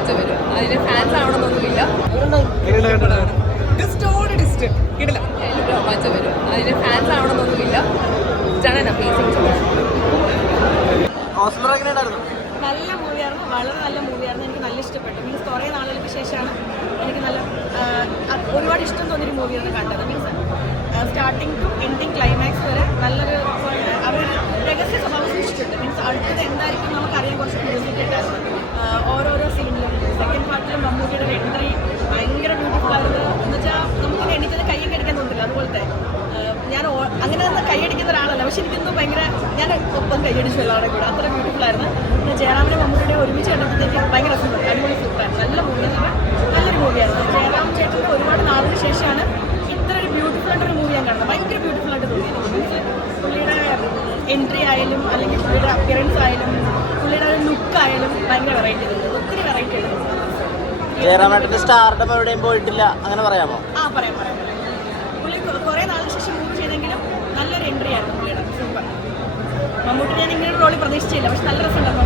മാറ്റം വരും. അതിന് ഫാൻസ് ആവണമെന്നൊന്നുമില്ല. മാറ്റം വരും. അതിന് ഫാൻസ് ആവണമെന്നൊന്നുമില്ല. നല്ല മൂവിയായിരുന്നു, വളരെ നല്ല മൂവിയായിരുന്നു. എനിക്ക് നല്ല ഇഷ്ടപ്പെട്ടു. മീൻസ് കുറേ നാളുകൾക്ക് ശേഷമാണ് എനിക്ക് നല്ല ഒരുപാട് ഇഷ്ടം തോന്നിയൊരു മൂവിയാണ് കണ്ടത്. Means starting to ending climax വരെ നല്ലൊരു അവർ രഹസ്യ സ്വഭാവം സൃഷ്ടിച്ചിട്ടുണ്ട്. മീൻസ് അടുത്തത് എന്തായിരിക്കും നമുക്കറിയാൻ കുറച്ച് ക്യൂരിയോസിറ്റി ഉണ്ടായിരുന്നു. ഓരോരോ സീനിലും സെക്കൻഡ് പാർട്ടിലും മമ്മൂട്ടിയുടെ എൻട്രി ഭയങ്കര ബ്യൂട്ടിഫുൾ ആയിരുന്നു. എന്ന് വെച്ചാൽ നമുക്ക് എണീറ്റത് കയ്യൊക്കെ അടിക്കാൻ തോന്നില്ല. അതുപോലത്തെ ഞാൻ അങ്ങനെ കൈയടിക്കുന്ന ഒരാളല്ല, പക്ഷെ എനിക്കെന്തോ ഭയങ്കര ഞാൻ ഒപ്പം കൈയടിച്ചു എല്ലാവരുടെ കൂടെ. അത്ര ബ്യൂട്ടിഫുൾ ആയിരുന്നു. പിന്നെ ജയറാമിനെ മമ്മൂട്ടിയുടെ ഒരുമിച്ച് കണ്ടപ്പോഴത്തേക്ക് ഭയങ്കര രസമുണ്ട്. അടിപൊളി സൂപ്പറായിരുന്നു. നല്ല മൂവിയാണ്, നല്ലൊരു മൂവിയായിരുന്നു. ജയറാം ചേട്ടൻ്റെ ഒരുപാട് നാളിന് ശേഷമാണ് ഇത്ര ഒരു ബ്യൂട്ടിഫുൾ ആയിട്ടൊരു മൂവി ഞാൻ കാണുന്നത്. ഭയങ്കര ബ്യൂട്ടിഫുൾ ആയിട്ട് തോന്നിയത്. പുള്ളിയുടെ എൻട്രി ആയാലും അല്ലെങ്കിൽ പുള്ളിയുടെ അപ്പിയറൻസ് ആയാലും പുള്ളിയുടെ ഒരു ലുക്ക് ആയാലും ഭയങ്കര വെറൈറ്റി ഉണ്ട്. ഒത്തിരി വെറൈറ്റി ഉണ്ട്. ജയറാമേട്ടന്റെ സ്റ്റാർഡം എവിടെയും പോയിട്ടില്ല, അങ്ങനെ പറയാമോ? പറയാം. പുള്ളി കുറേ നാളിന് ശേഷം മൂവ് ചെയ്തെങ്കിലും നല്ലൊരു എൻട്രി ആയിരുന്നു പുള്ളിയുടെ. സൂപ്പർ. മമ്മൂട്ടി ഞാൻ ഇങ്ങനെ ഒരു റോളി പ്രതീക്ഷിച്ചില്ല, പക്ഷെ നല്ല രസമുണ്ടായിരുന്നു.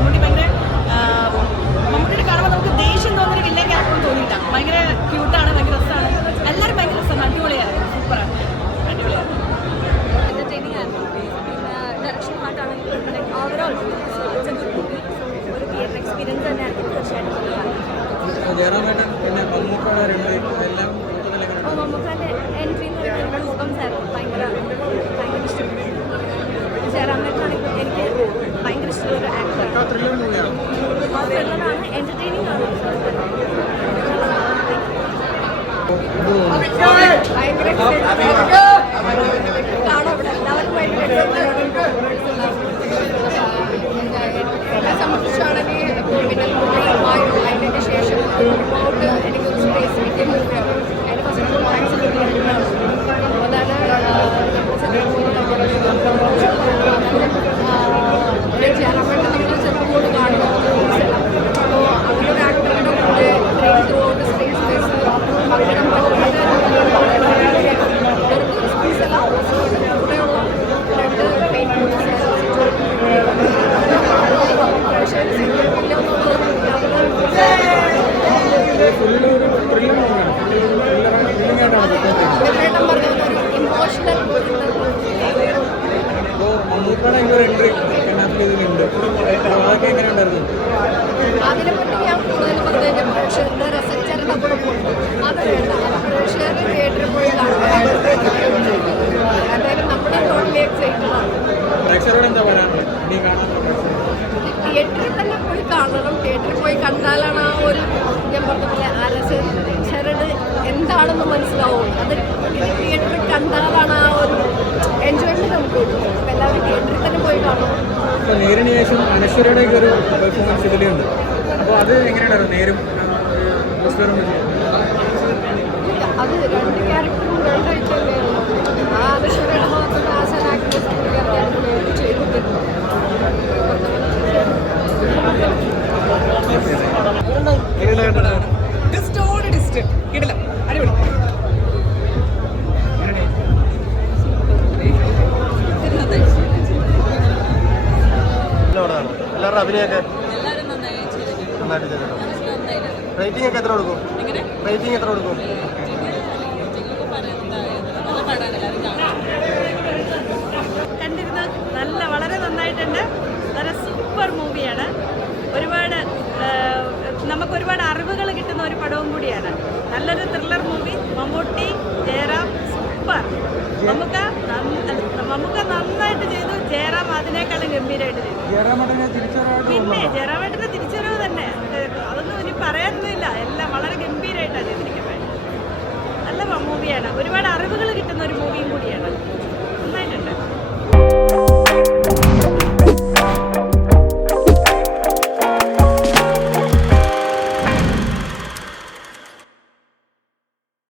മമ്മൂട്ടിയുടെ കാണുമ്പോൾ നമുക്ക് ദേഷ്യം തോന്നുന്ന വില്ലൻ ക്യാരക്ടറും തോന്നിയില്ല. ഭയങ്കര ക്യൂട്ടാണ്, ഭയങ്കര രസമാണ്. എല്ലാവരും ഭയങ്കര രസമാണ്. അടിപൊളിയായിരുന്നു, സൂപ്പറാണ്, അടിപൊളിയായിരുന്നു. എൻ്റർടൈനിങ് ആയിരുന്നു. ഡയറക്ഷൻ പാട്ടാണ് ഓവറോൾ ഒരു തിയേറ്റർ എക്സ്പീരിയൻസ് തന്നെയാണ് തീർച്ചയായിട്ടും. മമ്മൂക്കാൻ്റെ എൻട്രി എന്ന് പറയുന്നത് മുഖം സായിരുന്നു ഭയങ്കര ഇഷ്ടപ്പെട്ടു. ജയറാമേട്ടനാണെങ്കിൽ എനിക്ക് ഭയങ്കര ഇഷ്ടമുള്ളൊരു ആക്ടറാണ്. ത്രില്ലറാണ്, എൻ്റർടൈനിങ് ആണ്. ഭയങ്കര കാണോ ഇവിടെ എല്ലാവർക്കും ഭയങ്കര എന്നെ സംബന്ധിച്ചാണെങ്കിൽ പിന്നെ അതിൻ്റെ ശേഷം എനിക്ക് സ്പേസ് കിട്ടിയ അതിന് ഫസ്റ്റ് വാങ്ങിച്ചു കിട്ടിയിട്ടുണ്ടാവും. അതുകൊണ്ടാണ് ജയറാമേട്ടൻ നമ്മൾ ചെറുപ്പം കൊണ്ട് കാണുന്നു. അപ്പോൾ അങ്ങനെ ഒരു ആക്ടറുടെ കൂടെ ത്രൂ ഔട്ട് സ്പേസ് പകരം സ്പേസ് അല്ല കൂടെയുള്ള രണ്ട് മെയിൻ ഇമോഷണൽ അതിനെപ്പറ്റി ഞാൻ കൂടുതൽ പറഞ്ഞതിൻ്റെ പ്രേക്ഷകരുടെ രസച്ചരയുടെ കൂടെ പോകും. അത് വേണ്ട, പ്രേക്ഷകർ തിയേറ്ററിൽ പോയി കാണും. എന്തായാലും നമ്മുടെ ടോട്ടലി എക്സൈറ്റഡാണ്. തിയേറ്ററിൽ തന്നെ പോയി കാണണം. തിയേറ്ററിൽ പോയി കണ്ടാലാണ് ആ ഒരു ഞാൻ പറഞ്ഞ പോലെ ആ രസച്ചരട് എന്താണെന്ന് മനസ്സിലാവും. അത് തിയേറ്ററിൽ കണ്ടാലാണ് ആ ഒരു എൻജോയ്മെന്റ് നമുക്ക് കിട്ടും. അപ്പം എല്ലാവരും തിയേറ്ററിൽ തന്നെ പോയി കാണണം. നേരിന് ശേഷം അനശ്വരയുടെ ഒരു പെർഫോമൻസ് ഇതിലുണ്ട്. അപ്പോൾ അത് എങ്ങനെയാണ് നേരും അത് രണ്ട് ക്യാരക്ടറും രണ്ടായിട്ട് തന്നെയാണ്. ആ അനശ്വരയുടെ മാത്രം ആസ് ആൻ ആക്ട്രസ് ചെയ്തിട്ടുണ്ട്. എല്ലാവരുടെ അഭിനയൊക്കെ നന്നായിട്ട് ചെയ്തിട്ടുണ്ട്. റേറ്റിംഗ് ഒക്കെ എത്ര കൊടുക്കും? റേറ്റിംഗ് എത്ര കൊടുക്കും? കണ്ടിരുന്ന നല്ല വളരെ നന്നായിട്ടുണ്ട്. നല്ല സൂപ്പർ മൂവിയാണ്. നമുക്ക് ഒരുപാട് അറിവുകൾ കിട്ടുന്ന ഒരു പടവും കൂടിയാണ്. നല്ലൊരു thriller movie. Mammootty, Jayaram super. Mammukka നന്നായിട്ട് ചെയ്തു. ജയറാം അതിനേക്കാളും ഗംഭീരമായിട്ട് ചെയ്തു. പിന്നെ ജയറാമേട്ടൻ്റെ തിരിച്ചറിവ് തന്നെ, അതൊന്നും ഇനി പറയാനൊന്നുമില്ല. എല്ലാം വളരെ ഗംഭീരമായിട്ടാണ് ചെയ്തിരിക്കുന്നത്. നല്ല മൂവിയാണ്. ഒരുപാട് അറിവുകൾ കിട്ടുന്ന ഒരു മൂവിയും കൂടിയാണ്.